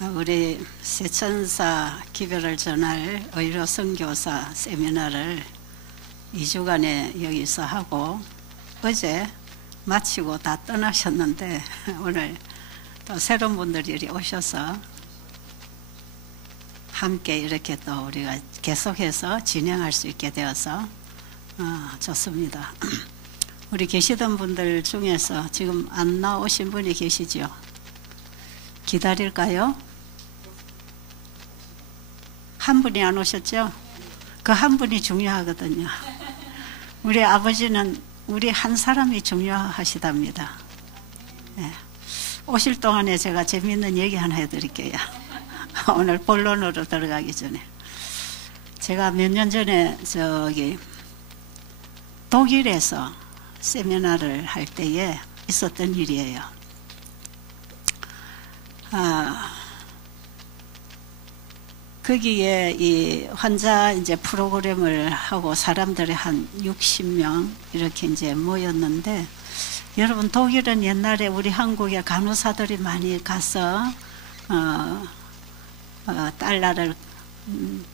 우리 세천사 기별을 전할 의료 선교사 세미나를 2주간에 여기서 하고 어제 마치고 다 떠나셨는데 오늘 또 새로운 분들이 오셔서 함께 이렇게 또 우리가 계속해서 진행할 수 있게 되어서 좋습니다. 우리 계시던 분들 중에서 지금 안 나오신 분이 계시죠? 기다릴까요? 한 분이 안 오셨죠? 그 한 분이 중요하거든요. 우리 아버지는 우리 한 사람이 중요하시답니다. 네. 오실 동안에 제가 재미있는 얘기 하나 해드릴게요. 오늘 본론으로 들어가기 전에. 제가 몇 년 전에 독일에서 세미나를 할 때에 있었던 일이에요. 거기에 이 환자 이제 프로그램을 하고 사람들이 한 60명 이렇게 이제 모였는데, 여러분 독일은 옛날에 우리 한국에 간호사들이 많이 가서 달러를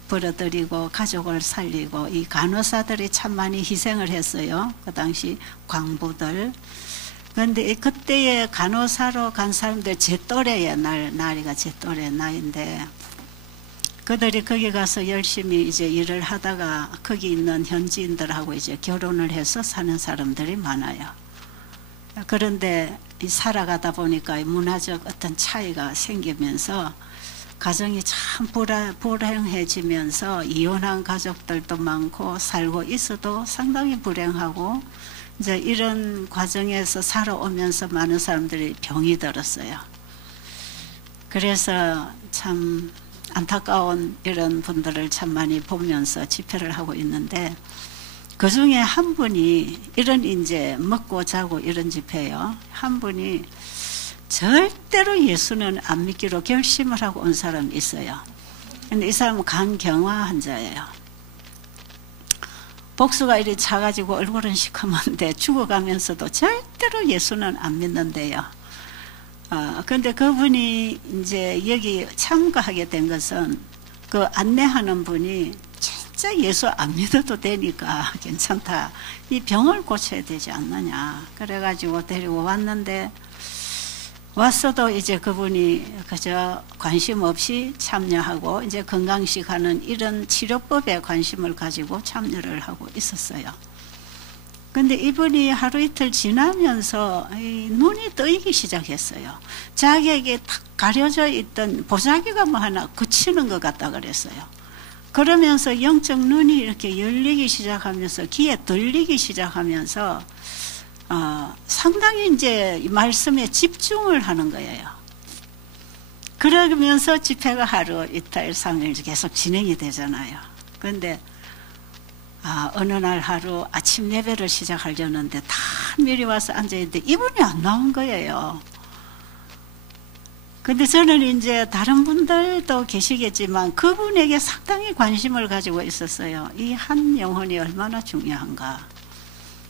벌어들이고 가족을 살리고, 이 간호사들이 참 많이 희생을 했어요. 그 당시 광부들. 그런데 그때의 간호사로 간 사람들 제 또래의 나이가 제 또래 나이인데, 그들이 거기 가서 열심히 이제 일을 하다가 거기 있는 현지인들하고 이제 결혼을 해서 사는 사람들이 많아요. 그런데 살아가다 보니까 문화적 어떤 차이가 생기면서 가정이 참 불행해지면서 이혼한 가족들도 많고, 살고 있어도 상당히 불행하고, 이제 이런 과정에서 살아오면서 많은 사람들이 병이 들었어요. 그래서 참 안타까운 이런 분들을 참 많이 보면서 집회를 하고 있는데, 그 중에 한 분이 이런 이제 먹고 자고 이런 집회예요. 한 분이 절대로 예수는 안 믿기로 결심을 하고 온 사람이 있어요. 근데 이 사람은 간경화 환자예요. 복수가 이리 차가지고 얼굴은 시커먼데 죽어가면서도 절대로 예수는 안 믿는데요. 근데 그분이 이제 여기 참가하게 된 것은 그 안내하는 분이 진짜 예수 안 믿어도 되니까 괜찮다. 이 병을 고쳐야 되지 않느냐. 그래가지고 데리고 왔는데, 왔어도 이제 그분이 그저 관심 없이 참여하고 이제 건강식 하는 이런 치료법에 관심을 가지고 참여를 하고 있었어요. 근데 이분이 하루 이틀 지나면서 눈이 떠이기 시작했어요. 자기에게 탁 가려져 있던 보자기가 뭐 하나 그치는 것 같다 그랬어요. 그러면서 영적 눈이 이렇게 열리기 시작하면서 귀에 들리기 시작하면서 상당히 이제 말씀에 집중을 하는 거예요. 그러면서 집회가 하루 이틀 3일 계속 진행이 되잖아요. 그런데 어느 날 하루 아침 예배를 시작하려는데 다 미리 와서 앉아있는데 이분이 안 나온 거예요. 근데 저는 이제 다른 분들도 계시겠지만 그분에게 상당히 관심을 가지고 있었어요. 이 한 영혼이 얼마나 중요한가.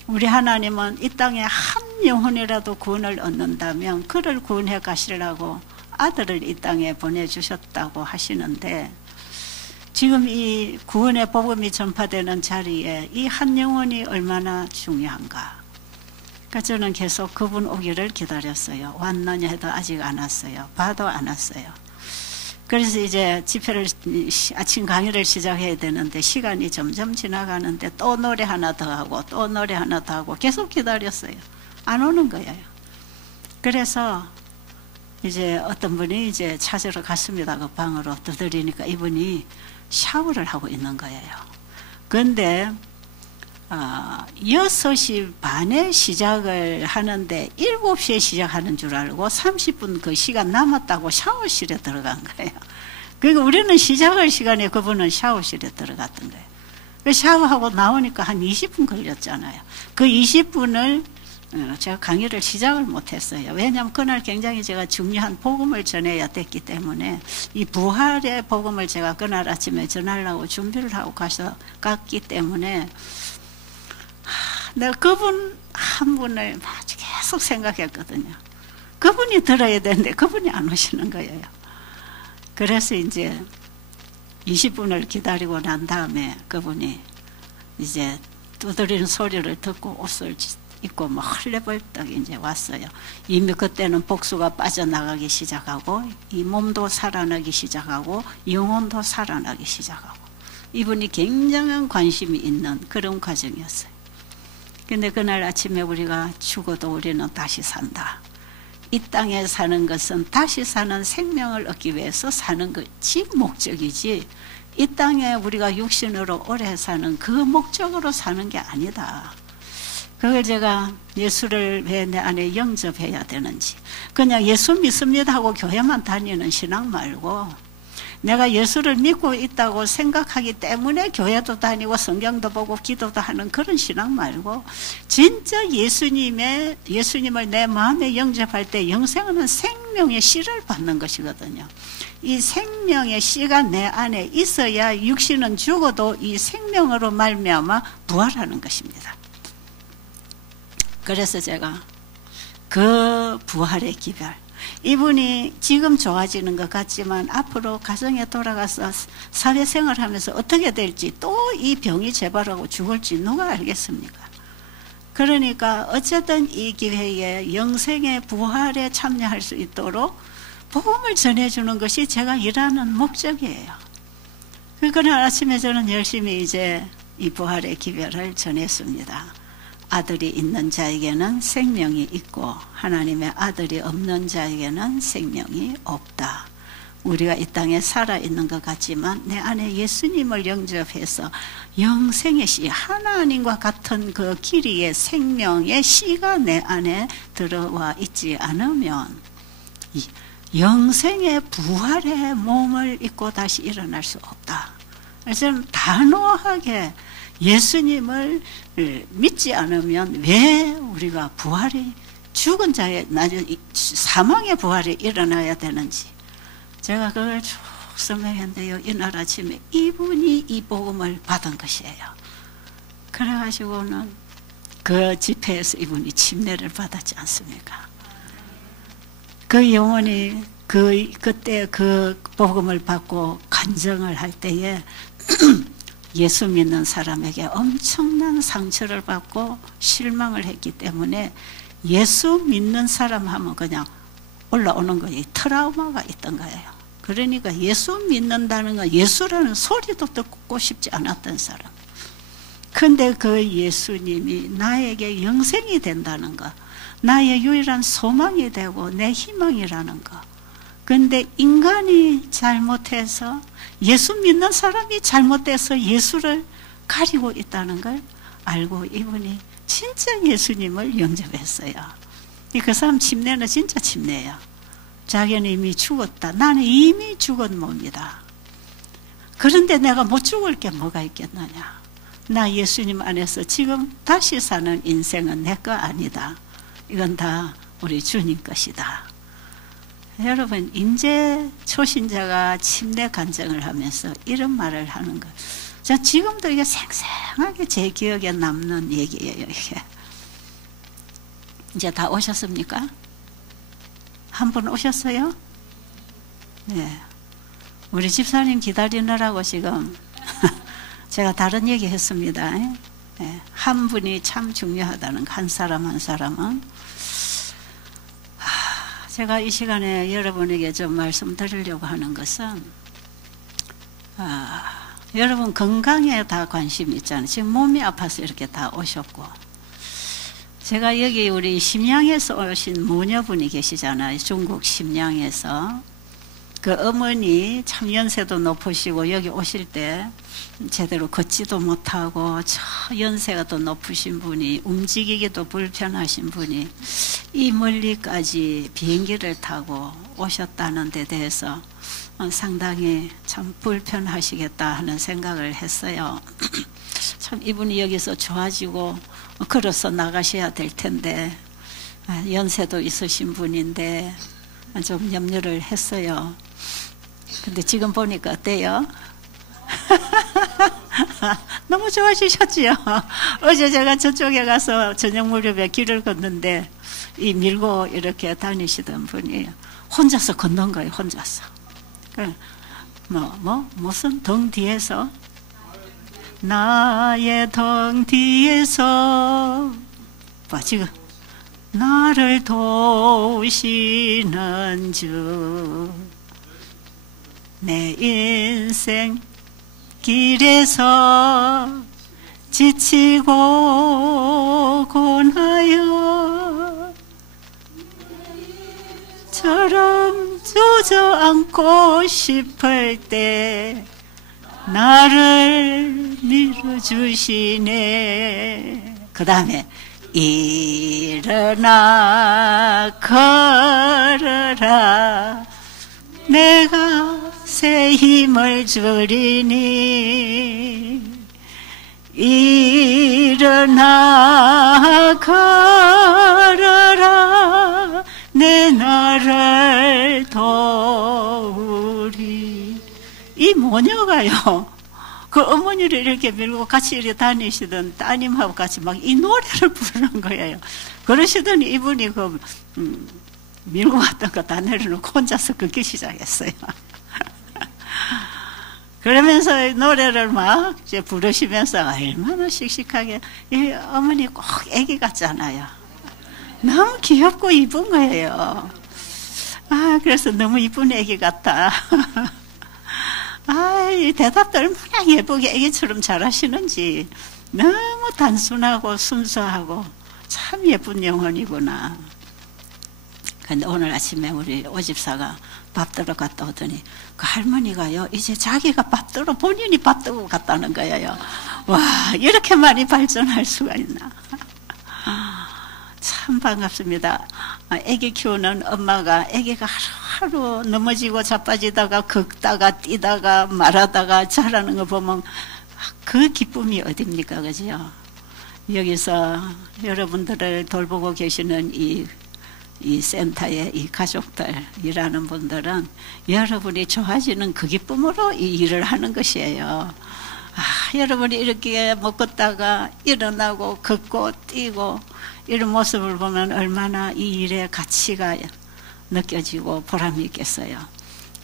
우리 하나님은 이 땅에 한 영혼이라도 구원을 얻는다면 그를 구원해 가시려고 아들을 이 땅에 보내주셨다고 하시는데, 지금 이 구원의 복음이 전파되는 자리에 이 한 영혼이 얼마나 중요한가. 그러니까 저는 계속 그분 오기를 기다렸어요. 왔느냐 해도 아직 안 왔어요. 봐도 안 왔어요. 그래서 이제 집회를 아침 강의를 시작해야 되는데 시간이 점점 지나가는데 또 노래 하나 더 하고 또 노래 하나 더 하고 계속 기다렸어요. 안 오는 거예요. 그래서 이제 어떤 분이 이제 찾으러 갔습니다. 그 방으로 두드리니까 이분이 샤워를 하고 있는 거예요. 그런데 6시 반에 시작을 하는데 7시에 시작하는 줄 알고 30분 그 시간 남았다고 샤워실에 들어간 거예요. 그러니까 우리는 시작할 시간에 그분은 샤워실에 들어갔던 거예요. 그 샤워하고 나오니까 한 20분 걸렸잖아요. 그 20분을 제가 강의를 시작을 못했어요. 왜냐하면 그날 굉장히 제가 중요한 복음을 전해야 됐기 때문에, 이 부활의 복음을 제가 그날 아침에 전하려고 준비를 하고 갔기 때문에 내가 그분 한 분을 계속 생각했거든요. 그분이 들어야 되는데 그분이 안 오시는 거예요. 그래서 이제 20분을 기다리고 난 다음에 그분이 이제 두드리는 소리를 듣고 옷을 입고 막 헐레벌떡 이제 왔어요. 이미 그때는 복수가 빠져나가기 시작하고 이 몸도 살아나기 시작하고 영혼도 살아나기 시작하고 이분이 굉장한 관심이 있는 그런 과정이었어요. 근데 그날 아침에 우리가 죽어도 우리는 다시 산다. 이 땅에 사는 것은 다시 사는 생명을 얻기 위해서 사는 것이 목적이지 이 땅에 우리가 육신으로 오래 사는 그 목적으로 사는 게 아니다. 그걸 제가 예수를 왜 내 안에 영접해야 되는지 그냥 예수 믿습니다 하고 교회만 다니는 신앙 말고 내가 예수를 믿고 있다고 생각하기 때문에 교회도 다니고 성경도 보고 기도도 하는 그런 신앙 말고 진짜 예수님을 내 마음에 영접할 때 영생하는 생명의 씨를 받는 것이거든요. 이 생명의 씨가 내 안에 있어야 육신은 죽어도 이 생명으로 말미암아 부활하는 것입니다. 그래서 제가 그 부활의 기별 이분이 지금 좋아지는 것 같지만 앞으로 가정에 돌아가서 사회생활을 하면서 어떻게 될지 또 이 병이 재발하고 죽을지 누가 알겠습니까? 그러니까 어쨌든 이 기회에 영생의 부활에 참여할 수 있도록 복음을 전해주는 것이 제가 일하는 목적이에요. 그날 아침에 저는 열심히 이제 이 부활의 기별을 전했습니다. 아들이 있는 자에게는 생명이 있고 하나님의 아들이 없는 자에게는 생명이 없다. 우리가 이 땅에 살아있는 것 같지만 내 안에 예수님을 영접해서 영생의 씨, 하나님과 같은 그 길이의 생명의 씨가 내 안에 들어와 있지 않으면 영생의 부활의 몸을 입고 다시 일어날 수 없다. 그래서 저는 단호하게 예수님을 믿지 않으면 왜 우리가 부활이 죽은 자의 사망의 부활이 일어나야 되는지 제가 그걸 쭉 설명했는데요. 이날 아침에 이분이 이 복음을 받은 것이에요. 그래가지고는 그 집회에서 이분이 침례를 받았지 않습니까? 그 영혼이 그때 그 복음을 받고 간증을 할 때에 예수 믿는 사람에게 엄청난 상처를 받고 실망을 했기 때문에 예수 믿는 사람 하면 그냥 올라오는 거예요. 트라우마가 있던 거예요. 그러니까 예수 믿는다는 건 예수라는 소리도 듣고 싶지 않았던 사람. 근데 그 예수님이 나에게 영생이 된다는 것, 나의 유일한 소망이 되고 내 희망이라는 것. 근데 인간이 잘못해서 예수 믿는 사람이 잘못돼서 예수를 가리고 있다는 걸 알고 이분이 진짜 예수님을 영접했어요. 그 사람 침례는 진짜 침례예요. 자기는 이미 죽었다. 나는 이미 죽은 몸이다. 그런데 내가 못 죽을 게 뭐가 있겠느냐. 나 예수님 안에서 지금 다시 사는 인생은 내 거 아니다. 이건 다 우리 주님 것이다. 여러분, 이제 초신자가 침례 간증을 하면서 이런 말을 하는 것. 자, 지금도 이게 생생하게 제 기억에 남는 얘기예요, 이게. 이제 다 오셨습니까? 한 분 오셨어요? 네. 우리 집사님 기다리느라고 지금 제가 다른 얘기 했습니다. 네. 한 분이 참 중요하다는 거, 한 사람 한 사람은. 제가 이 시간에 여러분에게 좀 말씀드리려고 하는 것은 여러분 건강에 다 관심이 있잖아요. 지금 몸이 아파서 이렇게 다 오셨고 제가 여기 우리 심양에서 오신 모녀분이 계시잖아요. 중국 심양에서 그 어머니 참 연세도 높으시고 여기 오실 때 제대로 걷지도 못하고 저 연세가 또 높으신 분이 움직이기도 불편하신 분이 이 멀리까지 비행기를 타고 오셨다는 데 대해서 상당히 참 불편하시겠다 하는 생각을 했어요. 참 이분이 여기서 좋아지고 걸어서 나가셔야 될 텐데 연세도 있으신 분인데 좀 염려를 했어요. 근데 지금 보니까 어때요? 너무 좋아지셨지요? 어제 제가 저쪽에 가서 저녁 무렵에 길을 걷는데 이 밀고 이렇게 다니시던 분이 혼자서 걷는 거예요. 혼자서. 무슨 등 뒤에서 나의 등 뒤에서 봐 지금 나를 도우시는 주 내 인생 길에서 지치고 고나여 처럼 주저앉고 싶을 때 나를 밀어주시네. 그 다음에 일어나 걸어라 내가 새 힘을 주리니 일어나 걸어라 내 나를 도우리. 이 모녀가요 그 어머니를 이렇게 밀고 같이 이렇게 다니시던 따님하고 같이 막 이 노래를 부르는 거예요. 그러시더니 이분이 밀고 왔던 거 다 내려놓고 혼자서 걷기 시작했어요. 그러면서 노래를 막 이제 부르시면서 얼마나 씩씩하게, 이 어머니 꼭 애기 같잖아요. 너무 귀엽고 이쁜 거예요. 그래서 너무 이쁜 애기 같다. 이 대답도 얼마나 예쁘게 애기처럼 잘하시는지. 너무 단순하고 순수하고 참 예쁜 영혼이구나. 근데 오늘 아침에 우리 오집사가 밥 들어 갔다 오더니 그 할머니가요 이제 자기가 밥 들어 본인이 밥 들고 갔다는 거예요. 와, 이렇게 많이 발전할 수가 있나. 참 반갑습니다. 애기 키우는 엄마가 애기가 하루하루 넘어지고 자빠지다가 걷다가 뛰다가 말하다가 자라는 거 보면 그 기쁨이 어딥니까, 그죠? 여기서 여러분들을 돌보고 계시는 이 센터의 이 가족들 일하는 분들은 여러분이 좋아지는 그 기쁨으로 이 일을 하는 것이에요. 여러분이 이렇게 걷다가 일어나고 걷고 뛰고 이런 모습을 보면 얼마나 이 일의 가치가 느껴지고 보람이 있겠어요.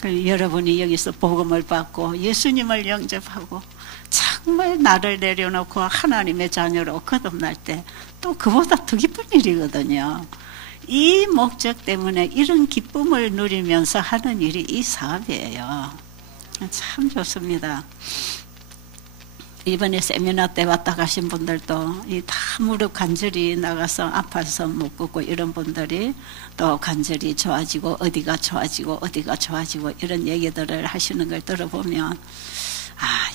여러분이 여기서 복음을 받고 예수님을 영접하고 정말 나를 내려놓고 하나님의 자녀로 거듭날 때 또 그보다 더 기쁜 일이거든요. 이 목적 때문에 이런 기쁨을 누리면서 하는 일이 이 사업이에요. 참 좋습니다. 이번에 세미나 때 왔다 가신 분들도 다 무릎 관절이 나가서 아파서 못 걷고 이런 분들이 또 관절이 좋아지고 어디가 좋아지고 어디가 좋아지고 이런 얘기들을 하시는 걸 들어보면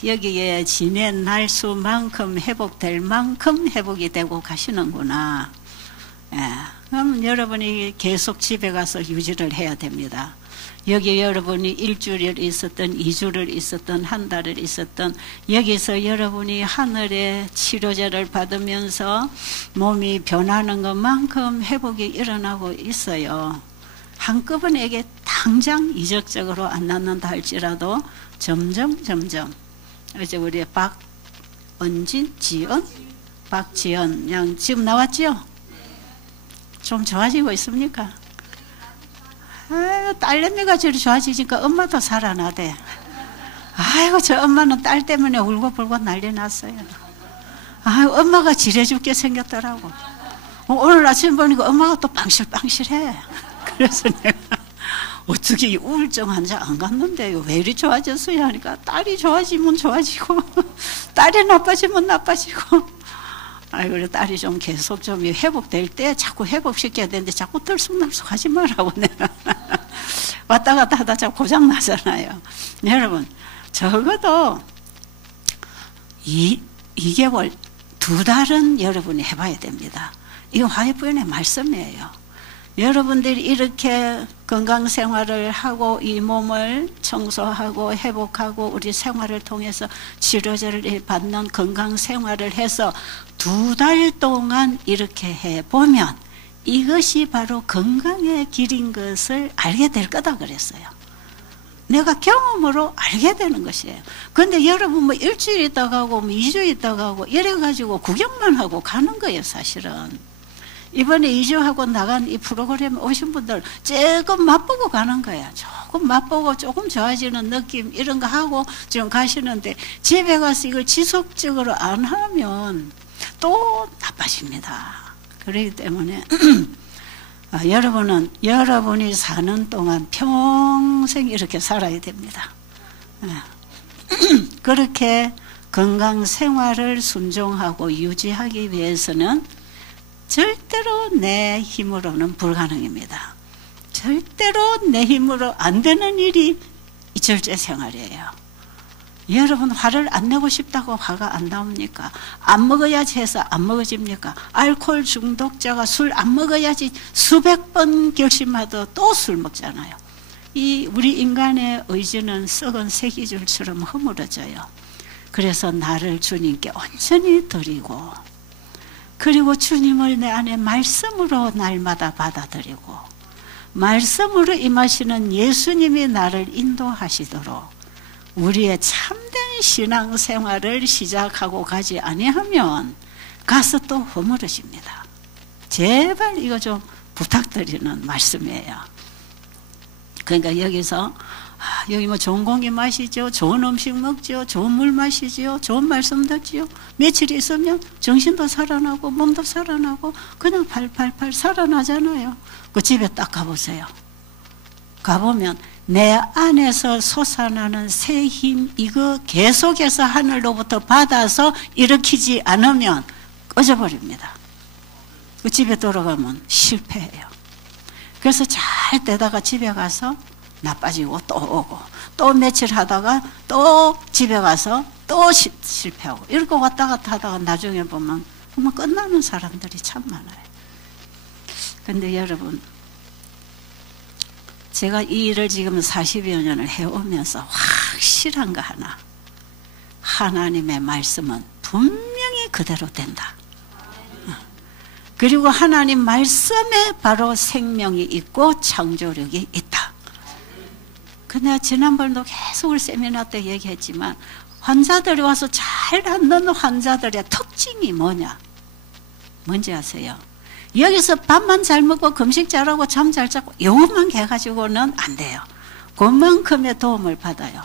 여기에 지낸 날수만큼 회복될 만큼 회복이 되고 가시는구나. 그럼 여러분이 계속 집에 가서 유지를 해야 됩니다. 여기 여러분이 일주일 있었던 2주를 있었던 한 달을 있었던 여기서 여러분이 하늘의 치료제를 받으면서 몸이 변하는 것만큼 회복이 일어나고 있어요. 한꺼번에 당장 이적적으로 안 낫는다 할지라도 점점 이제 우리 박은진, 지연, 박지연 양 지금 나왔지요? 좀 좋아지고 있습니까? 딸내미가 저리 좋아지니까 엄마도 살아나대. 아이고 저 엄마는 딸 때문에 울고불고 난리 났어요. 엄마가 지레 죽게 생겼더라고. 오늘 아침 보니까 엄마가 또 빵실빵실해. 그래서 내가 어떻게 이 우울증 환자 안 갔는데 왜 이리 좋아졌어요 하니까 딸이 좋아지면 좋아지고 딸이 나빠지면 나빠지고. 그래 딸이 좀 계속 좀 회복될 때 자꾸 회복시켜야 되는데 자꾸 들쑥날쑥 하지 말라고 내가 왔다 갔다 하다 자꾸 고장 나잖아요. 여러분 적어도 2개월 2달은 여러분이 해봐야 됩니다. 이거 화해부연의 말씀이에요. 여러분들이 이렇게 건강생활을 하고 이 몸을 청소하고 회복하고 우리 생활을 통해서 치료제를 받는 건강생활을 해서 2달 동안 이렇게 해보면 이것이 바로 건강의 길인 것을 알게 될 거다 그랬어요. 내가 경험으로 알게 되는 것이에요. 그런데 여러분 뭐 일주일 있다 가고 뭐 2주 있다 가고 이래가지고 구경만 하고 가는 거예요 사실은. 이번에 2주하고 나간 이 프로그램에 오신 분들 조금 맛보고 가는 거야. 조금 맛보고 조금 좋아지는 느낌 이런 거 하고 좀 가시는데 집에 가서 이걸 지속적으로 안 하면 또 나빠집니다. 그렇기 때문에 여러분은 여러분이 사는 동안 평생 이렇게 살아야 됩니다. 그렇게 건강 생활을 순종하고 유지하기 위해서는 절대로 내 힘으로는 불가능입니다. 절대로 내 힘으로 안 되는 일이 이 절제 생활이에요. 여러분 화를 안 내고 싶다고 화가 안 나옵니까? 안 먹어야지 해서 안 먹어집니까? 알코올 중독자가 술 안 먹어야지 수백 번 결심하도 또 술 먹잖아요. 이 우리 인간의 의지는 썩은 세기줄처럼 허물어져요. 그래서 나를 주님께 온전히 드리고 그리고 주님을 내 안에 말씀으로 날마다 받아들이고 말씀으로 임하시는 예수님이 나를 인도하시도록 우리의 참된 신앙생활을 시작하고 가지 아니하면 가서 또 허물어집니다. 제발 이거 좀 부탁드리는 말씀이에요. 그러니까 여기서 여기 뭐 좋은 공기 마시죠, 좋은 음식 먹죠, 좋은 물 마시죠, 좋은 말씀 듣지요. 며칠 있으면 정신도 살아나고 몸도 살아나고 그냥 팔팔팔 살아나잖아요. 그 집에 딱 가보세요. 가보면 내 안에서 솟아나는 새 힘 이거 계속해서 하늘로부터 받아서 일으키지 않으면 꺼져버립니다. 그 집에 돌아가면 실패해요. 그래서 잘 되다가 집에 가서 나빠지고 또 오고 또 며칠 하다가 또 집에 가서 또 실패하고 이렇게 왔다 갔다 하다가 나중에 보면 정말 끝나는 사람들이 참 많아요. 근데 여러분 제가 이 일을 지금 40여 년을 해오면서 확실한 거 하나, 하나님의 말씀은 분명히 그대로 된다. 그리고 하나님 말씀에 바로 생명이 있고 창조력이 있다. 근데 지난번도 계속 우리 세미나 때 얘기했지만 환자들이 와서 잘 낫는 환자들의 특징이 뭐냐? 뭔지 아세요? 여기서 밥만 잘 먹고 금식 잘하고 잠 잘 자고 요것만 해가지고는 안 돼요. 그만큼의 도움을 받아요.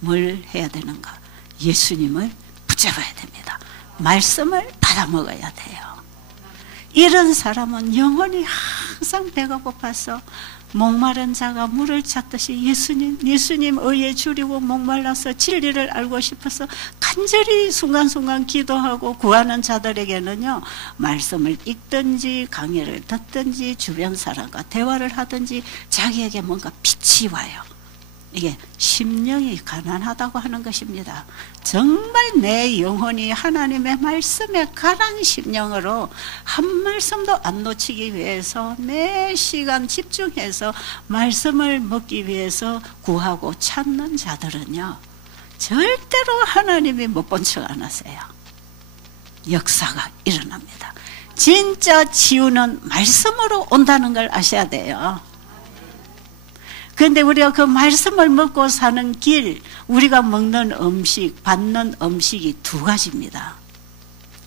뭘 해야 되는가? 예수님을 붙잡아야 됩니다. 말씀을 받아 먹어야 돼요. 이런 사람은 영원히 항상 배가 고파서 목마른 자가 물을 찾듯이 예수님 의에 줄이고 목말라서 진리를 알고 싶어서 간절히 순간순간 기도하고 구하는 자들에게는요, 말씀을 읽든지 강의를 듣든지 주변 사람과 대화를 하든지 자기에게 뭔가 빛이 와요. 이게 심령이 가난하다고 하는 것입니다. 정말 내 영혼이 하나님의 말씀에 가난 심령으로 한 말씀도 안 놓치기 위해서 매 시간 집중해서 말씀을 먹기 위해서 구하고 찾는 자들은요, 절대로 하나님이 못 본 척 안 하세요. 역사가 일어납니다. 진짜 치유는 말씀으로 온다는 걸 아셔야 돼요. 그런데 우리가 그 말씀을 먹고 사는 길, 우리가 먹는 음식, 받는 음식이 두 가지입니다.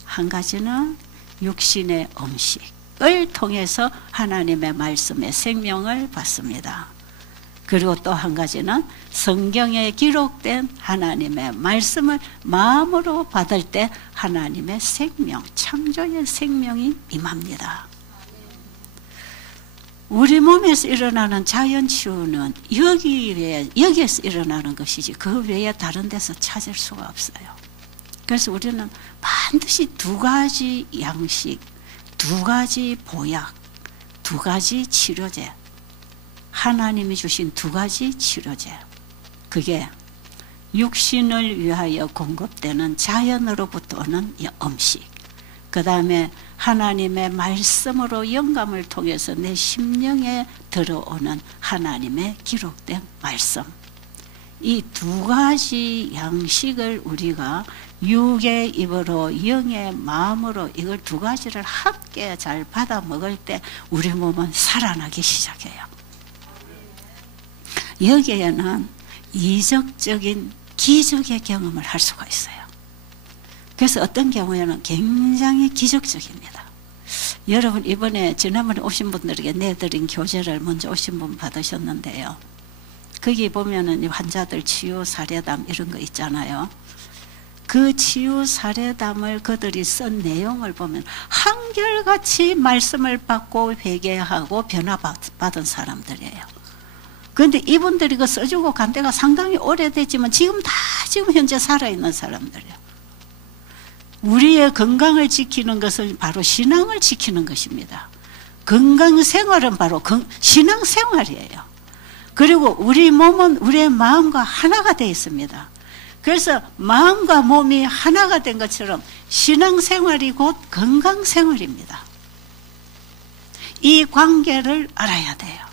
한 가지는 육신의 음식을 통해서 하나님의 말씀의 생명을 받습니다. 그리고 또 한 가지는 성경에 기록된 하나님의 말씀을 마음으로 받을 때 하나님의 생명, 창조의 생명이 임합니다. 우리 몸에서 일어나는 자연치유는 여기에서 일어나는 것이지 그 외에 다른 데서 찾을 수가 없어요. 그래서 우리는 반드시 두 가지 양식, 두 가지 보약, 두 가지 치료제, 하나님이 주신 두 가지 치료제, 그게 육신을 위하여 공급되는 자연으로부터 오는 음식, 그 다음에 하나님의 말씀으로 영감을 통해서 내 심령에 들어오는 하나님의 기록된 말씀, 이 두 가지 양식을 우리가 육의 입으로 영의 마음으로 이걸 두 가지를 함께 잘 받아 먹을 때 우리 몸은 살아나기 시작해요. 여기에는 이적적인 기적의 경험을 할 수가 있어요. 그래서 어떤 경우에는 굉장히 기적적입니다. 여러분 이번에 지난번에 오신 분들에게 내드린 교재를 먼저 오신 분 받으셨는데요. 거기 보면은 환자들 치유 사례담 이런 거 있잖아요. 그 치유 사례담을 그들이 쓴 내용을 보면 한결같이 말씀을 받고 회개하고 변화받은 사람들이에요. 그런데 이분들이 그 써주고 간 데가 상당히 오래됐지만 지금 현재 살아있는 사람들이에요. 우리의 건강을 지키는 것은 바로 신앙을 지키는 것입니다. 건강생활은 바로 신앙생활이에요. 그리고 우리 몸은 우리의 마음과 하나가 되어 있습니다. 그래서 마음과 몸이 하나가 된 것처럼 신앙생활이 곧 건강생활입니다. 이 관계를 알아야 돼요.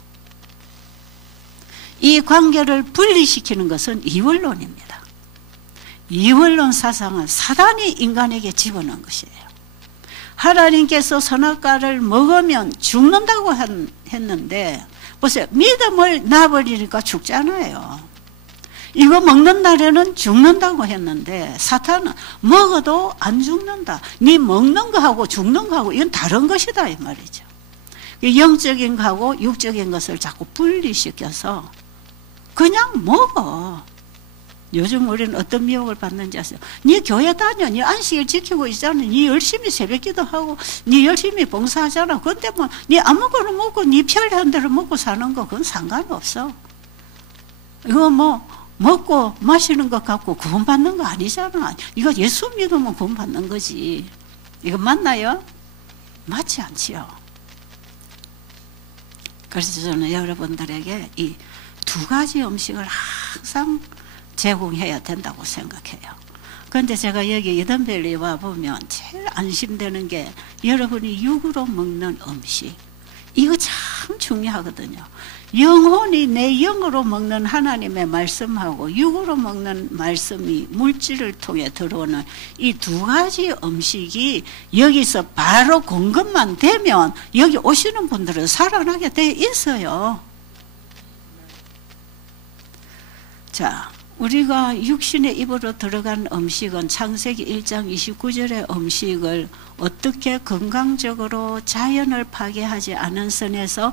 이 관계를 분리시키는 것은 이원론입니다. 이원론 사상은 사단이 인간에게 집어넣은 것이에요. 하나님께서 선악과를 먹으면 죽는다고 했는데 보세요. 믿음을 놔버리니까 죽잖아요. 이거 먹는 날에는 죽는다고 했는데 사탄은 먹어도 안 죽는다. 네 먹는 거하고 죽는 거하고 이건 다른 것이다 이 말이죠. 영적인 거하고 육적인 것을 자꾸 분리시켜서 그냥 먹어. 요즘 우리는 어떤 미혹을 받는지 아세요? 네 교회 다녀. 네 안식일 지키고 있잖아. 네 열심히 새벽기도 하고 네 열심히 봉사하잖아. 근데 뭐 네 아무거나 먹고 네 편리한 대로 먹고 사는 거 그건 상관없어. 이거 뭐 먹고 마시는 것 갖고 구원받는 거 아니잖아. 이거 예수 믿으면 구원받는 거지. 이거 맞나요? 맞지 않지요. 그래서 저는 여러분들에게 이 두 가지 음식을 항상 제공해야 된다고 생각해요. 그런데 제가 여기 이든밸리 와보면 제일 안심되는 게 여러분이 육으로 먹는 음식. 이거 참 중요하거든요. 영혼이 내 영으로 먹는 하나님의 말씀하고 육으로 먹는 말씀이 물질을 통해 들어오는 이 두 가지 음식이 여기서 바로 공급만 되면 여기 오시는 분들은 살아나게 돼 있어요. 자, 우리가 육신의 입으로 들어간 음식은 창세기 1장 29절의 음식을 어떻게 건강적으로 자연을 파괴하지 않은 선에서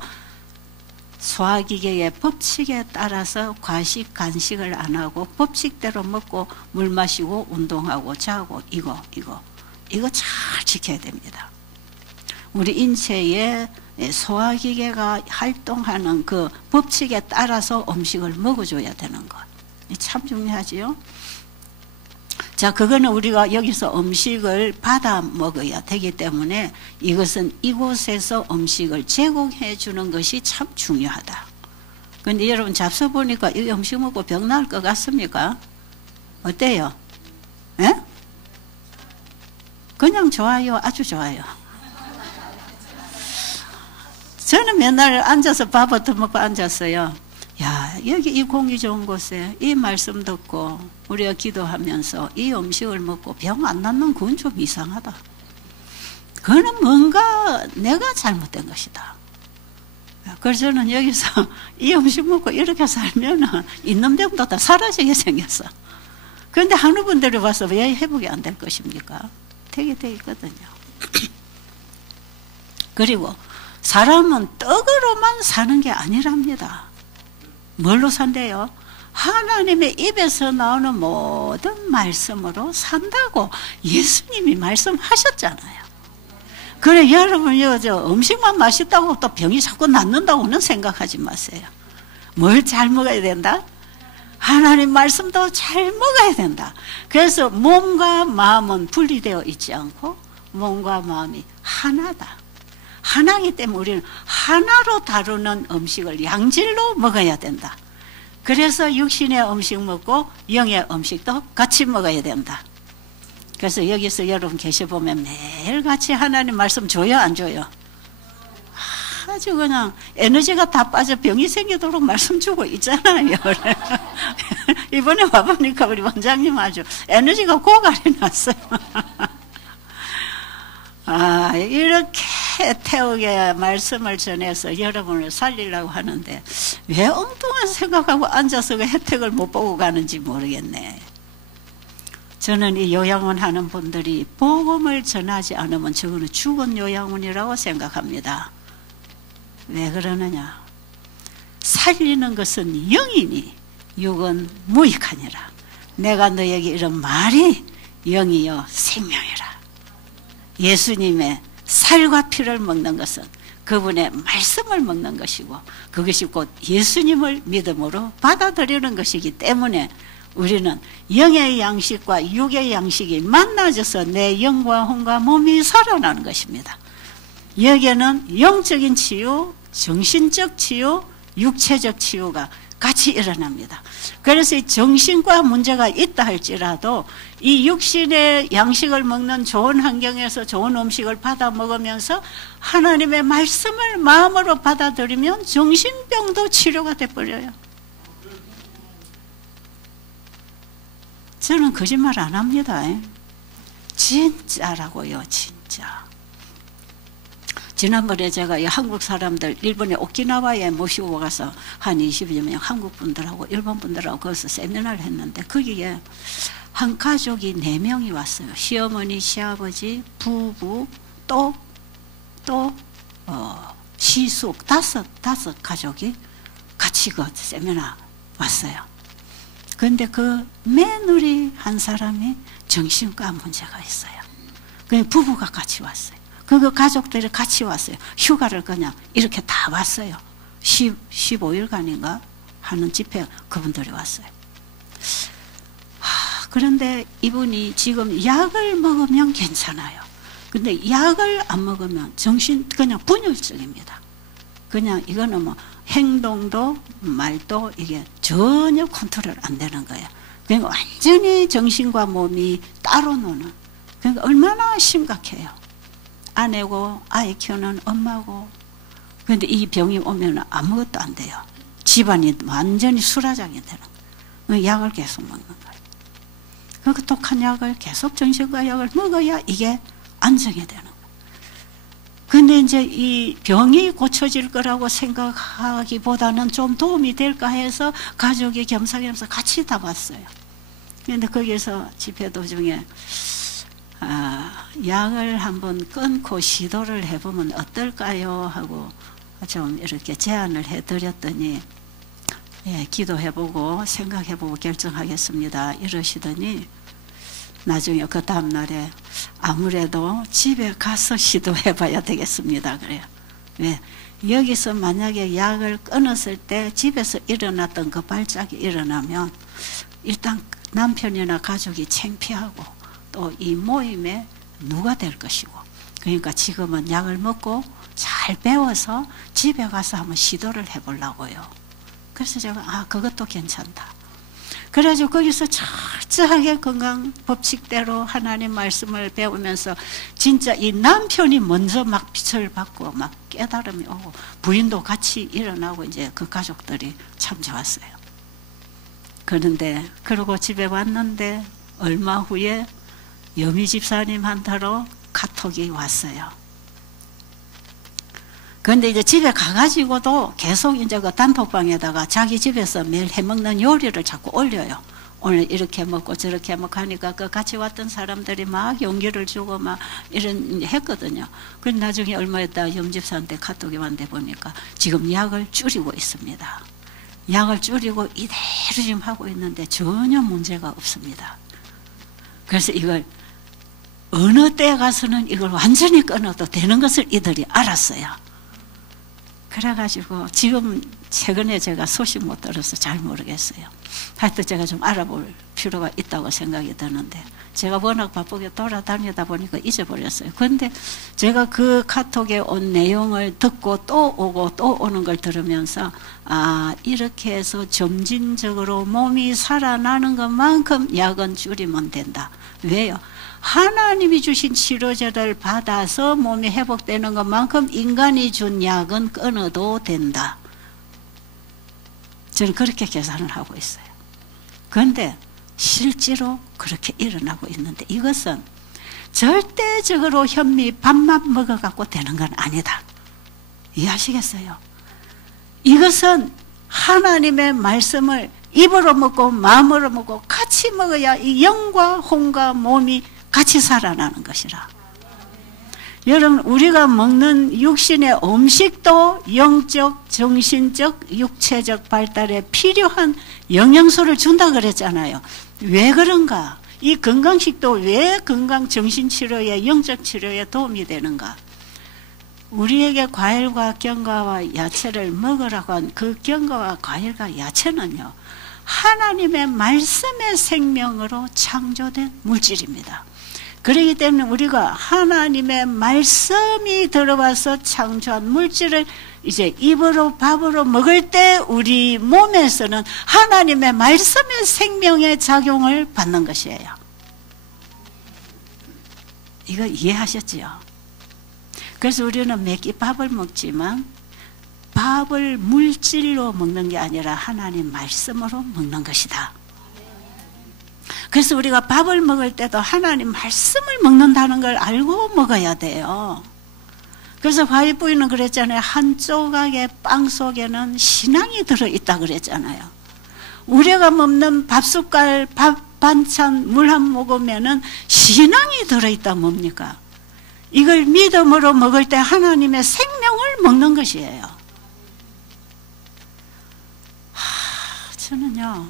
소화기계의 법칙에 따라서 과식, 간식을 안 하고 법칙대로 먹고 물 마시고 운동하고 자고 이거 잘 지켜야 됩니다. 우리 인체의 소화기계가 활동하는 그 법칙에 따라서 음식을 먹어줘야 되는 것. 참 중요하지요. 자, 그거는 우리가 여기서 음식을 받아 먹어야 되기 때문에 이것은 이곳에서 음식을 제공해 주는 것이 참 중요하다. 그런데 여러분 잡숴 보니까 이 음식 먹고 병 나을 것 같습니까? 어때요? 에? 그냥 좋아요. 아주 좋아요. 저는 맨날 앉아서 밥부터 먹고 앉았어요. 야, 여기 이 공기 좋은 곳에 이 말씀 듣고 우리가 기도하면서 이 음식을 먹고 병 안 낫는 그건 좀 이상하다. 그거는 뭔가 내가 잘못된 것이다. 그래서 저는 여기서 이 음식 먹고 이렇게 살면 있는 병도 다 사라지게 생겼어. 그런데 한우 분들이 와서 왜 회복이 안 될 것입니까? 되게 돼 있거든요. 그리고 사람은 떡으로만 사는 게 아니랍니다. 뭘로 산대요? 하나님의 입에서 나오는 모든 말씀으로 산다고 예수님이 말씀하셨잖아요. 그래, 여러분이 음식만 맛있다고 또 병이 자꾸 낫는다고는 생각하지 마세요. 뭘 잘 먹어야 된다? 하나님 말씀도 잘 먹어야 된다. 그래서 몸과 마음은 분리되어 있지 않고 몸과 마음이 하나다. 하나이기 때문에 우리는 하나로 다루는 음식을 양질로 먹어야 된다. 그래서 육신의 음식 먹고 영의 음식도 같이 먹어야 된다. 그래서 여기서 여러분 계셔보면 매일같이 하나님 말씀 줘요, 안 줘요? 아주 그냥 에너지가 다 빠져 병이 생기도록 말씀 주고 있잖아요. 이번에 와보니까 우리 원장님 아주 에너지가 고갈이 났어요. 아, 이렇게 태우게 말씀을 전해서 여러분을 살리려고 하는데 왜 엉뚱한 생각하고 앉아서 그 혜택을 못 보고 가는지 모르겠네. 저는 이 요양원 하는 분들이 복음을 전하지 않으면 저거는 죽은 요양원이라고 생각합니다. 왜 그러느냐? 살리는 것은 영이니 육은 무익하니라. 내가 너에게 이런 말이 영이요 생명이라. 예수님의 살과 피를 먹는 것은 그분의 말씀을 먹는 것이고 그것이 곧 예수님을 믿음으로 받아들이는 것이기 때문에 우리는 영의 양식과 육의 양식이 만나져서 내 영과 혼과 몸이 살아나는 것입니다. 여기에는 영적인 치유, 정신적 치유, 육체적 치유가 같이 일어납니다. 그래서 정신과 문제가 있다 할지라도 이 육신의 양식을 먹는 좋은 환경에서 좋은 음식을 받아 먹으면서 하나님의 말씀을 마음으로 받아들이면 정신병도 치료가 돼버려요. 저는 거짓말 안 합니다. 진짜라고요, 진짜. 지난번에 제가 이 한국 사람들 일본의 오키나와에 모시고 가서 한 20여 명 한국 분들하고 일본 분들하고 거기서 세미나를 했는데 거기에 한 가족이 4명이 왔어요. 시어머니, 시아버지, 부부, 또 시숙 다섯 가족이 같이 그 세미나 왔어요. 그런데 그 며느리 한 사람이 정신과 문제가 있어요. 그 부부가 같이 왔어요. 그 가족들이 같이 왔어요. 휴가를 그냥 이렇게 다 왔어요. 15일간인가 하는 집회 그분들이 왔어요. 그런데 이분이 지금 약을 먹으면 괜찮아요. 근데 약을 안 먹으면 정신 그냥 분열증입니다. 그냥 이거는 뭐 행동도 말도 이게 전혀 컨트롤 안 되는 거예요. 그러니까 완전히 정신과 몸이 따로 노는. 그러니까 얼마나 심각해요. 아내고 아이 키우는 엄마고. 그런데 이 병이 오면 아무것도 안 돼요. 집안이 완전히 수라장이 되는 거예요. 약을 계속 먹는 거예요. 그 독한 약을 계속 정신과 약을 먹어야 이게 안정이 되는 거예요. 근데 이제 이 병이 고쳐질 거라고 생각하기보다는 좀 도움이 될까 해서 가족이 겸사겸사 같이 다 왔어요. 그런데 거기서 집회 도중에 약을 한번 끊고 시도를 해보면 어떨까요? 하고 좀 이렇게 제안을 해드렸더니 예, 기도해보고 생각해보고 결정하겠습니다. 이러시더니 나중에 그 다음날에 아무래도 집에 가서 시도해봐야 되겠습니다. 그래요. 왜? 여기서 만약에 약을 끊었을 때 집에서 일어났던 그 발작이 일어나면 일단 남편이나 가족이 창피하고 또 이 모임에 누가 될 것이고 그러니까 지금은 약을 먹고 잘 배워서 집에 가서 한번 시도를 해보려고요. 그래서 제가 그것도 괜찮다. 그래가지고 거기서 철저하게 건강 법칙대로 하나님 말씀을 배우면서 진짜 이 남편이 먼저 막 빛을 받고 막 깨달음이 오고 부인도 같이 일어나고 이제 그 가족들이 참 좋았어요. 그런데 그러고 집에 왔는데 얼마 후에 여미 집사님한테로 카톡이 왔어요. 그런데 이제 집에 가가지고도 계속 이제 그 단톡방에다가 자기 집에서 매일 해먹는 요리를 자꾸 올려요. 오늘 이렇게 먹고 저렇게 먹고 하니까 그 같이 왔던 사람들이 막 용기를 주고 막 이런 했거든요. 그런데 나중에 얼마 있다 염집사한테 카톡이 왔는데 보니까 지금 약을 줄이고 있습니다. 약을 줄이고 이대로 지금 하고 있는데 전혀 문제가 없습니다. 그래서 이걸 어느 때 가서는 이걸 완전히 끊어도 되는 것을 이들이 알았어요. 그래가지고 지금 최근에 제가 소식 못 들어서 잘 모르겠어요. 하여튼 제가 좀 알아볼 필요가 있다고 생각이 드는데 제가 워낙 바쁘게 돌아다니다 보니까 잊어버렸어요. 그런데 제가 그 카톡에 온 내용을 듣고 또 오고 또 오는 걸 들으면서 이렇게 해서 점진적으로 몸이 살아나는 것만큼 약은 줄이면 된다. 왜요? 하나님이 주신 치료제를 받아서 몸이 회복되는 것만큼 인간이 준 약은 끊어도 된다. 저는 그렇게 계산을 하고 있어요. 그런데 실제로 그렇게 일어나고 있는데 이것은 절대적으로 현미 밥만 먹어갖고 되는 건 아니다. 이해하시겠어요? 이것은 하나님의 말씀을 입으로 먹고 마음으로 먹고 같이 먹어야 이 영과 혼과 몸이 같이 살아나는 것이라. 여러분, 우리가 먹는 육신의 음식도 영적, 정신적, 육체적 발달에 필요한 영양소를 준다 그랬잖아요. 왜 그런가? 이 건강식도 왜 건강 정신치료에, 영적 치료에 도움이 되는가? 우리에게 과일과 견과와 야채를 먹으라고 한 그 견과와 과일과 야채는요, 하나님의 말씀의 생명으로 창조된 물질입니다. 그렇기 때문에 우리가 하나님의 말씀이 들어와서 창조한 물질을 이제 입으로 밥으로 먹을 때 우리 몸에서는 하나님의 말씀의 생명의 작용을 받는 것이에요. 이거 이해하셨지요? 그래서 우리는 매끼 밥을 먹지만 밥을 물질로 먹는 게 아니라 하나님 말씀으로 먹는 것이다. 그래서 우리가 밥을 먹을 때도 하나님 말씀을 먹는다는 걸 알고 먹어야 돼요. 그래서 화이부인은 그랬잖아요. 한 조각의 빵 속에는 신앙이 들어있다 그랬잖아요. 우리가 먹는 밥숟갈, 밥 반찬, 물 한 모금에는 신앙이 들어있다 뭡니까? 이걸 믿음으로 먹을 때 하나님의 생명을 먹는 것이에요. 저는요,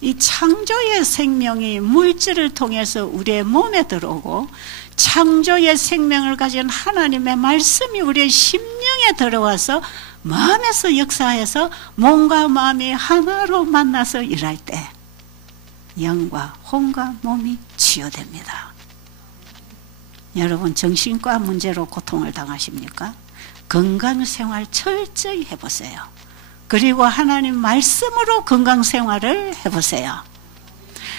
이 창조의 생명이 물질을 통해서 우리의 몸에 들어오고 창조의 생명을 가진 하나님의 말씀이 우리의 심령에 들어와서 마음에서 역사해서 몸과 마음이 하나로 만나서 일할 때 영과 혼과 몸이 치유됩니다. 여러분, 정신과 문제로 고통을 당하십니까? 건강생활 철저히 해보세요. 그리고 하나님 말씀으로 건강생활을 해보세요.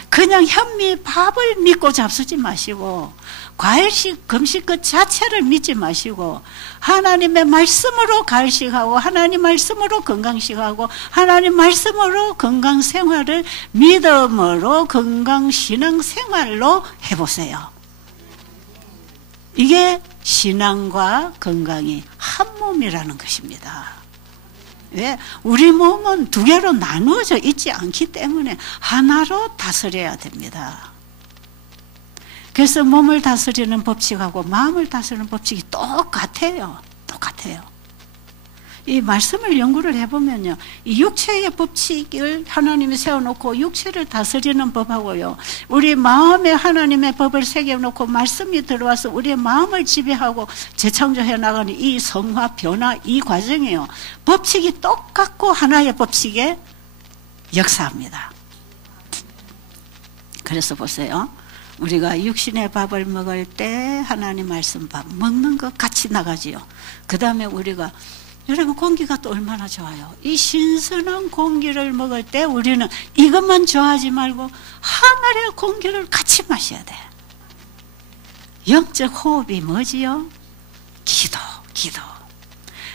그냥 현미 밥을 믿고 잡수지 마시고 과일식 금식 그 자체를 믿지 마시고 하나님의 말씀으로 과일식하고 하나님 말씀으로 건강식하고 하나님 말씀으로 건강생활을 믿음으로 건강신앙생활로 해보세요. 이게 신앙과 건강이 한 몸이라는 것입니다. 왜? 우리 몸은 두 개로 나누어져 있지 않기 때문에 하나로 다스려야 됩니다. 그래서 몸을 다스리는 법칙하고 마음을 다스리는 법칙이 똑같아요. 똑같아요. 이 말씀을 연구를 해보면요, 이 육체의 법칙을 하나님이 세워놓고 육체를 다스리는 법하고요, 우리 마음에 하나님의 법을 새겨놓고 말씀이 들어와서 우리의 마음을 지배하고 재창조해 나가는 이 성화 변화 이 과정이에요. 법칙이 똑같고 하나의 법칙에 역사합니다. 그래서 보세요, 우리가 육신의 밥을 먹을 때 하나님 말씀 밥 먹는 것 같이 나가지요. 그 다음에 우리가 여러분, 공기가 또 얼마나 좋아요. 이 신선한 공기를 먹을 때 우리는 이것만 좋아하지 말고 하늘의 공기를 같이 마셔야 돼. 영적 호흡이 뭐지요? 기도.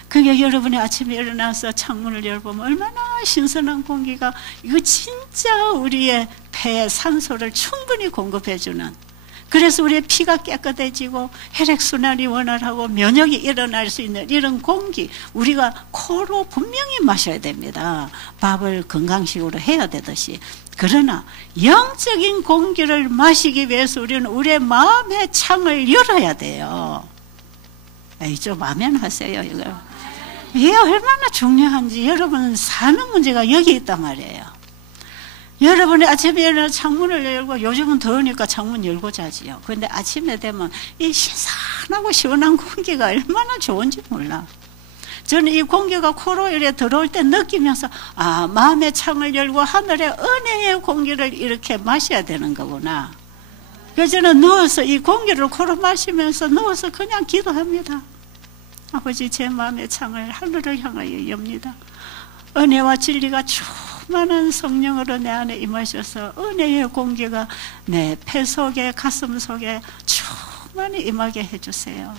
그게 여러분이 아침에 일어나서 창문을 열어보면 얼마나 신선한 공기가, 이거 진짜 우리의 폐에 산소를 충분히 공급해주는, 그래서 우리의 피가 깨끗해지고 혈액순환이 원활하고 면역이 일어날 수 있는 이런 공기, 우리가 코로 분명히 마셔야 됩니다. 밥을 건강식으로 해야 되듯이. 그러나 영적인 공기를 마시기 위해서 우리는 우리의 마음의 창을 열어야 돼요. 좀 아멘하세요. 이게 얼마나 중요한지. 여러분 사는 문제가 여기 있단 말이에요. 여러분이 아침에 일어나 창문을 열고, 요즘은 더우니까 창문 열고 자지요. 그런데 아침에 되면 이 신선하고 시원한 공기가 얼마나 좋은지 몰라. 저는 이 공기가 코로 이렇게 들어올 때 느끼면서, 아, 마음의 창을 열고 하늘의 은혜의 공기를 이렇게 마셔야 되는 거구나. 그래서 저는 누워서 이 공기를 코로 마시면서 누워서 그냥 기도합니다. 아버지, 제 마음의 창을 하늘을 향하여 엽니다. 은혜와 진리가 충만한 성령으로 내 안에 임하셔서 은혜의 공기가 내 폐 속에, 가슴 속에 충만히 임하게 해주세요.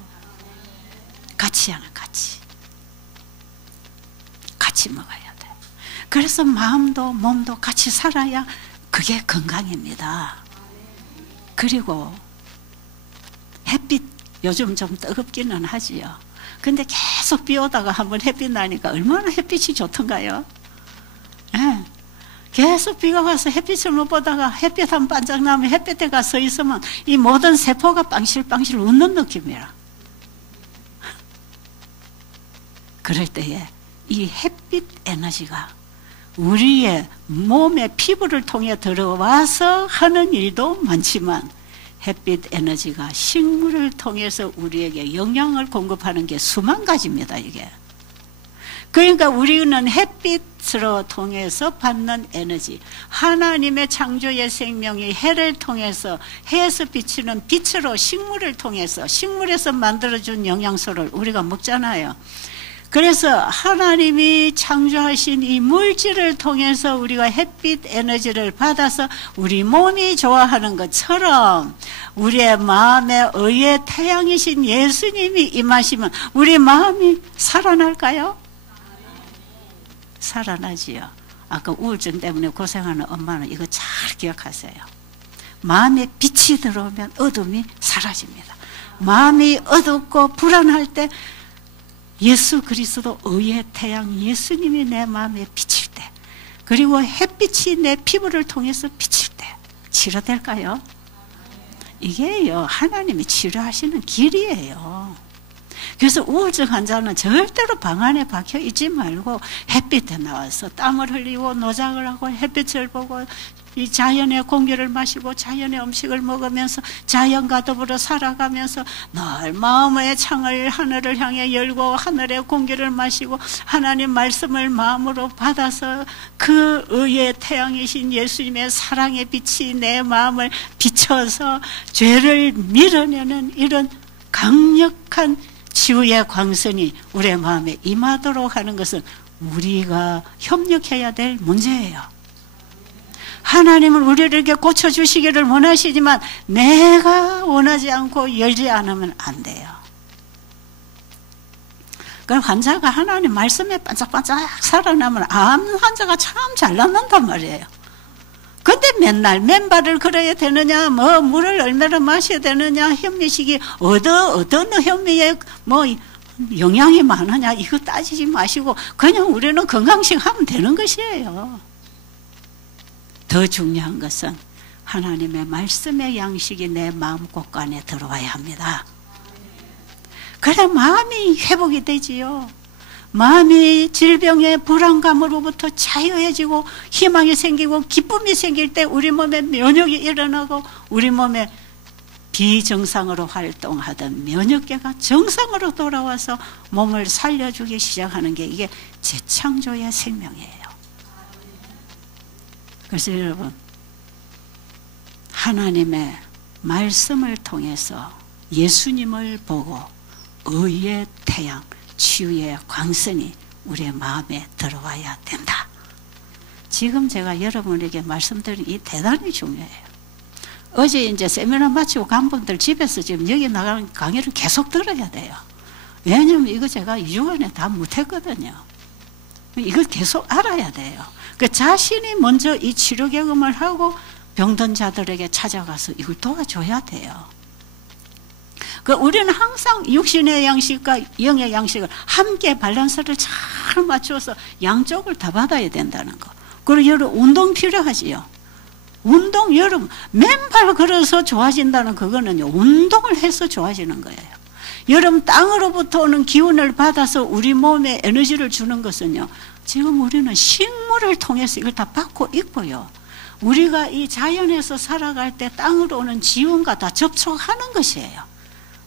같이 먹어야 돼. 그래서 마음도 몸도 같이 살아야 그게 건강입니다. 그리고 햇빛, 요즘 좀 뜨겁기는 하지요. 근데 계속 비 오다가 한번 햇빛 나니까 얼마나 햇빛이 좋던가요? 네. 계속 비가 와서 햇빛을 못 보다가 햇빛 한 반짝 나면 햇빛에 가서 있으면 이 모든 세포가 빵실빵실 웃는 느낌이라. 그럴 때에 이 햇빛 에너지가 우리의 몸의 피부를 통해 들어와서 하는 일도 많지만 햇빛 에너지가 식물을 통해서 우리에게 영양을 공급하는 게 수만 가지입니다. 이게. 그러니까 우리는 햇빛으로 통해서 받는 에너지, 하나님의 창조의 생명이 해를 통해서, 해에서 비치는 빛으로 식물을 통해서, 식물에서 만들어준 영양소를 우리가 먹잖아요. 그래서 하나님이 창조하신 이 물질을 통해서 우리가 햇빛 에너지를 받아서 우리 몸이 좋아하는 것처럼 우리의 마음에 의의 태양이신 예수님이 임하시면 우리 마음이 살아날까요? 살아나지요. 아까 우울증 때문에 고생하는 엄마는 이거 잘 기억하세요. 마음에 빛이 들어오면 어둠이 사라집니다. 마음이 어둡고 불안할 때 예수 그리스도 의의 태양 예수님이 내 마음에 비칠 때, 그리고 햇빛이 내 피부를 통해서 비칠 때 치료될까요? 이게요, 하나님이 치료하시는 길이에요. 그래서 우울증 환자는 절대로 방 안에 박혀 있지 말고 햇빛에 나와서 땀을 흘리고 노작을 하고 햇빛을 보고 이 자연의 공기를 마시고 자연의 음식을 먹으면서 자연과 더불어 살아가면서 늘 마음의 창을 하늘을 향해 열고 하늘의 공기를 마시고 하나님 말씀을 마음으로 받아서 그 의의 태양이신 예수님의 사랑의 빛이 내 마음을 비춰서 죄를 밀어내는 이런 강력한 치유의 광선이 우리의 마음에 임하도록 하는 것은 우리가 협력해야 될 문제예요. 하나님은 우리를 이렇게 고쳐주시기를 원하시지만 내가 원하지 않고 열지 않으면 안 돼요. 그럼 환자가 하나님 말씀에 반짝반짝 살아나면 암 환자가 참 잘 낫는단 말이에요. 근데 맨날 맨발을 걸어야 되느냐, 뭐 물을 얼마나 마셔야 되느냐, 현미식이 어떤 현미에 뭐 영양이 많으냐 이거 따지지 마시고 그냥 우리는 건강식 하면 되는 것이에요. 더 중요한 것은 하나님의 말씀의 양식이 내 마음 곳간에 들어와야 합니다. 그래 마음이 회복이 되지요. 마음이 질병의 불안감으로부터 자유해지고 희망이 생기고 기쁨이 생길 때 우리 몸에 면역이 일어나고 우리 몸에 비정상으로 활동하던 면역계가 정상으로 돌아와서 몸을 살려주기 시작하는 게 이게 재창조의 생명이에요. 그래서 여러분, 하나님의 말씀을 통해서 예수님을 보고 의의 태양, 치유의 광선이 우리의 마음에 들어와야 된다. 지금 제가 여러분에게 말씀드린 이 대단히 중요해요. 어제 이제 세미나 마치고 간 분들 집에서 지금 여기 나가는 강의를 계속 들어야 돼요. 왜냐하면 이거 제가 2주간에 다 못했거든요. 이걸 계속 알아야 돼요. 그 자신이 먼저 이 치료 경험을 하고 병든 자들에게 찾아가서 이걸 도와줘야 돼요. 그 우리는 항상 육신의 양식과 영의 양식을 함께 밸런스를 잘 맞춰서 양쪽을 다 받아야 된다는 거. 그리고 여러분 운동 필요하지요. 운동 여러분 맨발 걸어서 좋아진다는 그거는요 운동을 해서 좋아지는 거예요. 여러분 땅으로부터 오는 기운을 받아서 우리 몸에 에너지를 주는 것은요 지금 우리는 식물을 통해서 이걸 다 받고 있고요. 우리가 이 자연에서 살아갈 때 땅으로 오는 지운과 다 접촉하는 것이에요.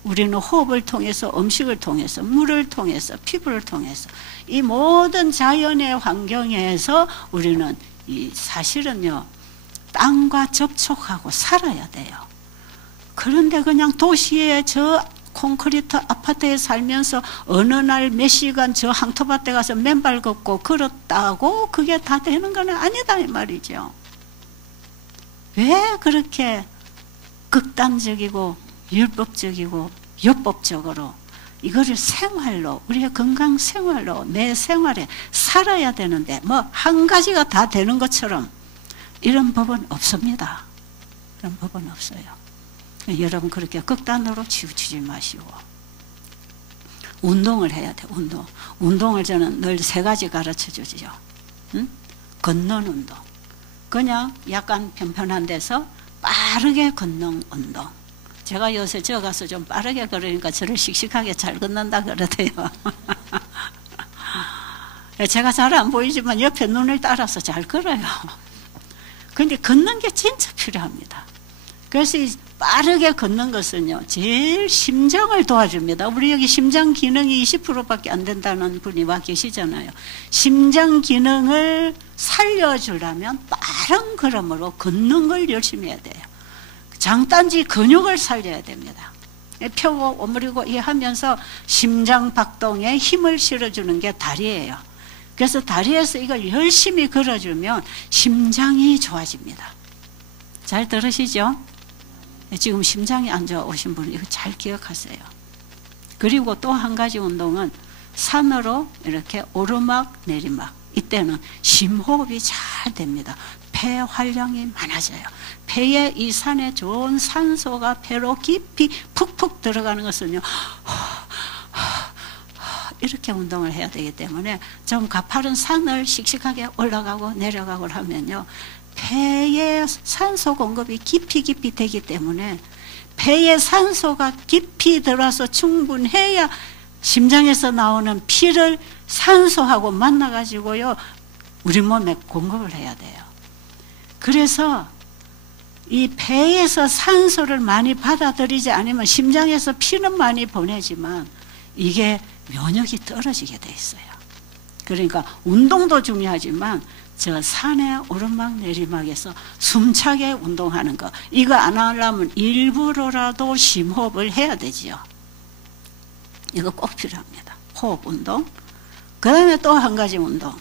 우리는 호흡을 통해서 음식을 통해서 물을 통해서 피부를 통해서 이 모든 자연의 환경에서 우리는 이 사실은요 땅과 접촉하고 살아야 돼요. 그런데 그냥 도시에 저 콘크리트 아파트에 살면서 어느 날 몇 시간 저 항토밭에 가서 맨발 걷고 걸었다고 그게 다 되는 건 아니다 이 말이죠. 왜 그렇게 극단적이고 율법적이고 율법적으로 이거를 생활로 우리의 건강 생활로 내 생활에 살아야 되는데 뭐 한 가지가 다 되는 것처럼 이런 법은 없습니다. 그런 법은 없어요. 여러분 그렇게 극단으로 치우치지 마시고 운동을 해야 돼. 운동을 저는 늘 3가지 가르쳐 주지요. 응? 걷는 운동, 그냥 약간 편편한 데서 빠르게 걷는 운동. 제가 요새 저 가서 좀 빠르게 걸으니까 저를 씩씩하게 잘 걷는다 그러대요. 제가 잘 안 보이지만 옆에 눈을 따라서 잘 걸어요. 근데 걷는 게 진짜 필요합니다. 그래서 이 빠르게 걷는 것은요, 제일 심장을 도와줍니다. 우리 여기 심장 기능이 20%밖에 안 된다는 분이 와 계시잖아요. 심장 기능을 살려주려면 빠른 걸음으로 걷는 걸 열심히 해야 돼요. 장단지 근육을 살려야 됩니다. 펴고 오므리고 이 하면서 심장 박동에 힘을 실어주는 게 다리예요. 그래서 다리에서 이걸 열심히 걸어주면 심장이 좋아집니다. 잘 들으시죠? 지금 심장이 안 좋으신 분은 이거 잘 기억하세요. 그리고 또 한 가지 운동은 산으로 이렇게 오르막 내리막, 이때는 심호흡이 잘 됩니다. 폐 활량이 많아져요. 폐에 이 산에 좋은 산소가 폐로 깊이 푹푹 들어가는 것은요, 이렇게 운동을 해야 되기 때문에 좀 가파른 산을 씩씩하게 올라가고 내려가고 하면요, 폐에 산소 공급이 깊이 되기 때문에 폐에 산소가 깊이 들어와서 충분해야 심장에서 나오는 피를 산소하고 만나가지고요, 우리 몸에 공급을 해야 돼요. 그래서 이 폐에서 산소를 많이 받아들이지 않으면 심장에서 피는 많이 보내지만 이게 면역이 떨어지게 돼 있어요. 그러니까 운동도 중요하지만 저 산의 오르막 내리막에서 숨차게 운동하는 거, 이거 안 하려면 일부러라도 심호흡을 해야 되지요. 이거 꼭 필요합니다. 호흡 운동. 그 다음에 또 한 가지 운동.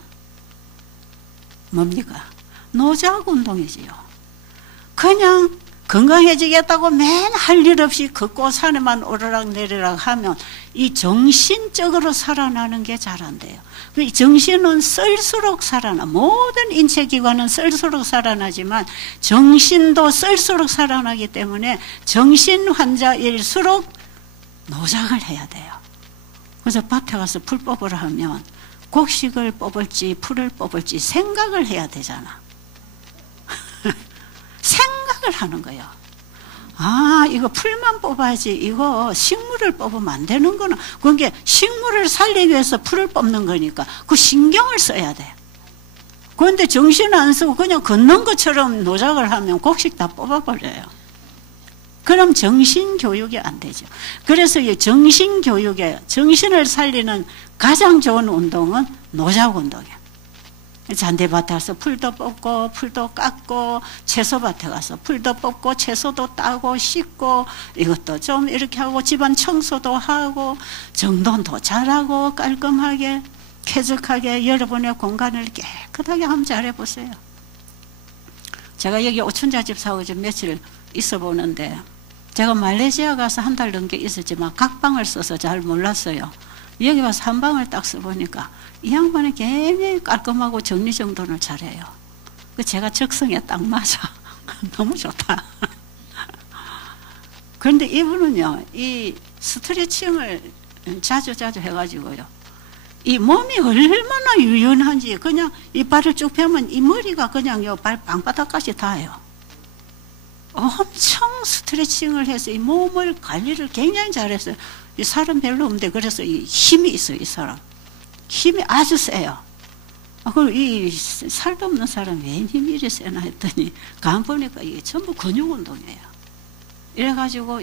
뭡니까? 노작 운동이지요. 그냥 건강해지겠다고 맨 할 일 없이 걷고 산에만 오르락 내리락 하면 이 정신적으로 살아나는 게 잘 안 돼요. 정신은 쓸수록 살아나. 모든 인체기관은 쓸수록 살아나지만 정신도 쓸수록 살아나기 때문에 정신 환자일수록 노작을 해야 돼요. 그래서 밭에 가서 풀 뽑으러 하면 곡식을 뽑을지 풀을 뽑을지 생각을 해야 되잖아. 생각을 하는 거예요. 아, 이거 풀만 뽑아야지, 이거 식물을 뽑으면 안 되는구나. 그게 식물을 살리기 위해서 풀을 뽑는 거니까 그 신경을 써야 돼. 그런데 정신 안 쓰고 그냥 걷는 것처럼 노작을 하면 곡식 다 뽑아버려요. 그럼 정신교육이 안 되죠. 그래서 이 정신교육에 정신을 살리는 가장 좋은 운동은 노작 운동이에요. 잔디밭에 가서 풀도 뽑고 풀도 깎고, 채소밭에 가서 풀도 뽑고 채소도 따고 씻고, 이것도 좀 이렇게 하고 집안 청소도 하고 정돈도 잘하고 깔끔하게 쾌적하게 여러분의 공간을 깨끗하게 한번 잘해보세요. 제가 여기 오춘자 집사하고 좀 며칠 있어 보는데, 제가 말레이시아 가서 한 달 넘게 있었지만 각방을 써서 잘 몰랐어요. 여기 와서 한 방을 딱 써보니까 이 양반이 굉장히 깔끔하고 정리정돈을 잘해요. 제가 적성에 딱 맞아. 너무 좋다. 그런데 이분은요, 이 스트레칭을 자주 해가지고요, 이 몸이 얼마나 유연한지, 그냥 이 발을 쭉 펴면 이 머리가 그냥 요 발 방바닥까지 닿아요. 엄청 스트레칭을 해서 이 몸을 관리를 굉장히 잘했어요. 이 사람 별로 없는데, 그래서 이 힘이 있어요, 이 사람. 힘이 아주 세요. 그리고 이 살도 없는 사람 왜 힘이 이리 세나 했더니, 간 보니까 이게 전부 근육 운동이에요. 이래가지고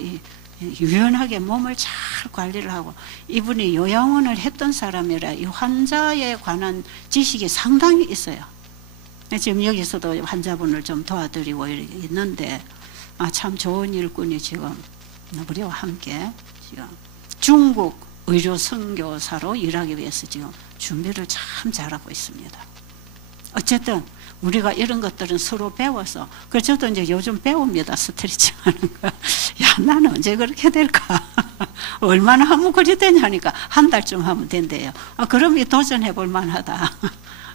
유연하게 몸을 잘 관리를 하고, 이분이 요양원을 했던 사람이라 이 환자에 관한 지식이 상당히 있어요. 지금 여기서도 환자분을 좀 도와드리고 있는데, 참 좋은 일꾼이 지금 우리와 함께 지금 중국 의료 선교사로 일하기 위해서 지금 준비를 참 잘하고 있습니다. 어쨌든 우리가 이런 것들은 서로 배워서, 그래서 저도 이제 요즘 배웁니다. 스트레칭 하는 거. 야, 나는 언제 그렇게 될까? 얼마나 하면 그리 되냐니까 한 달쯤 하면 된대요. 그럼 도전해 볼 만하다.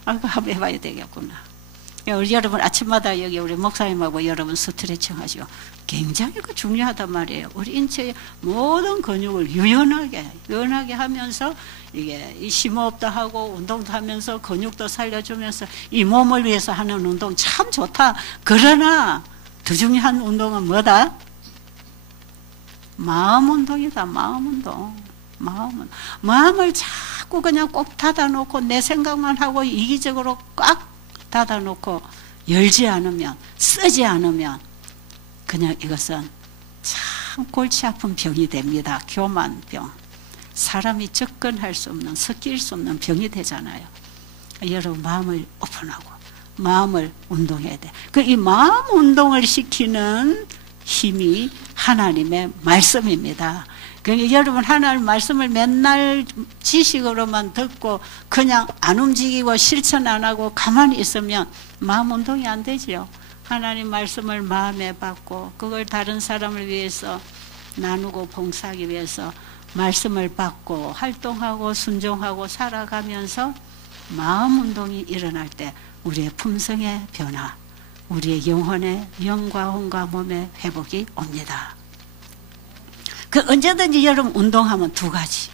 한번 해봐야 되겠구나. 우리 여러분 아침마다 여기 우리 목사님하고 여러분 스트레칭 하시고, 굉장히 중요하단 말이에요. 우리 인체의 모든 근육을 유연하게 하면서 이게 심호흡도 하고 운동도 하면서 근육도 살려주면서 이 몸을 위해서 하는 운동 참 좋다. 그러나 더 중요한 운동은 뭐다? 마음 운동이다. 마음 운동. 마음을 자꾸 그냥 꼭 닫아놓고 내 생각만 하고 이기적으로 꽉 닫아놓고 열지 않으면, 쓰지 않으면 그냥 이것은 참 골치 아픈 병이 됩니다. 교만병. 사람이 접근할 수 없는, 섞일 수 없는 병이 되잖아요. 여러분 마음을 오픈하고 마음을 운동해야 돼. 이 마음 운동을 시키는 힘이 하나님의 말씀입니다. 그러니까 여러분 하나님 말씀을 맨날 지식으로만 듣고 그냥 안 움직이고 실천 안 하고 가만히 있으면 마음 운동이 안 되죠. 하나님 말씀을 마음에 받고 그걸 다른 사람을 위해서 나누고 봉사하기 위해서 말씀을 받고 활동하고 순종하고 살아가면서 마음 운동이 일어날 때 우리의 품성의 변화, 우리의 영혼의 영과 혼과 몸의 회복이 옵니다. 언제든지 여러분 운동하면 두 가지.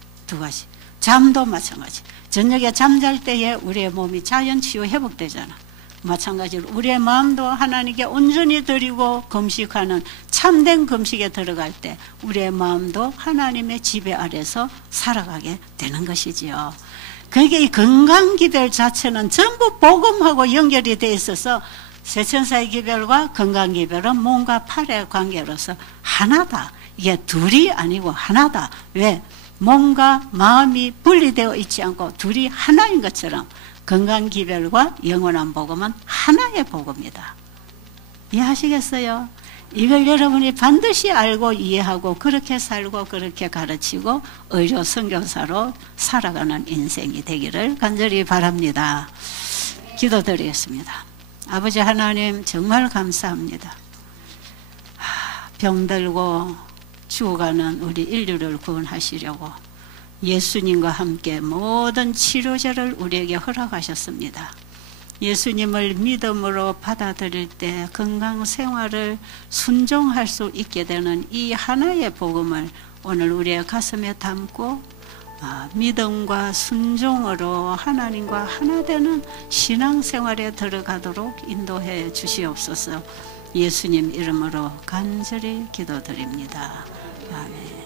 잠도 마찬가지. 저녁에 잠잘 때에 우리의 몸이 자연 치유 회복되잖아. 마찬가지로 우리의 마음도 하나님께 온전히 드리고 금식하는 참된 금식에 들어갈 때 우리의 마음도 하나님의 지배 아래서 살아가게 되는 것이지요. 그러니까 이 건강기별 자체는 전부 복음하고 연결이 되어 있어서 세천사의 기별과 건강기별은 몸과 팔의 관계로서 하나다. 이게 둘이 아니고 하나다. 왜? 몸과 마음이 분리되어 있지 않고 둘이 하나인 것처럼 건강기별과 영원한 복음은 하나의 복음이다. 이해하시겠어요? 이걸 여러분이 반드시 알고 이해하고 그렇게 살고 그렇게 가르치고 의료 선교사로 살아가는 인생이 되기를 간절히 바랍니다. 기도드리겠습니다. 아버지 하나님 정말 감사합니다. 병들고 죽어가는 우리 인류를 구원하시려고 예수님과 함께 모든 치료제를 우리에게 허락하셨습니다. 예수님을 믿음으로 받아들일 때 건강생활을 순종할 수 있게 되는 이 하나의 복음을 오늘 우리의 가슴에 담고 믿음과 순종으로 하나님과 하나 되는 신앙생활에 들어가도록 인도해 주시옵소서. 예수님 이름으로 간절히 기도드립니다. 아멘.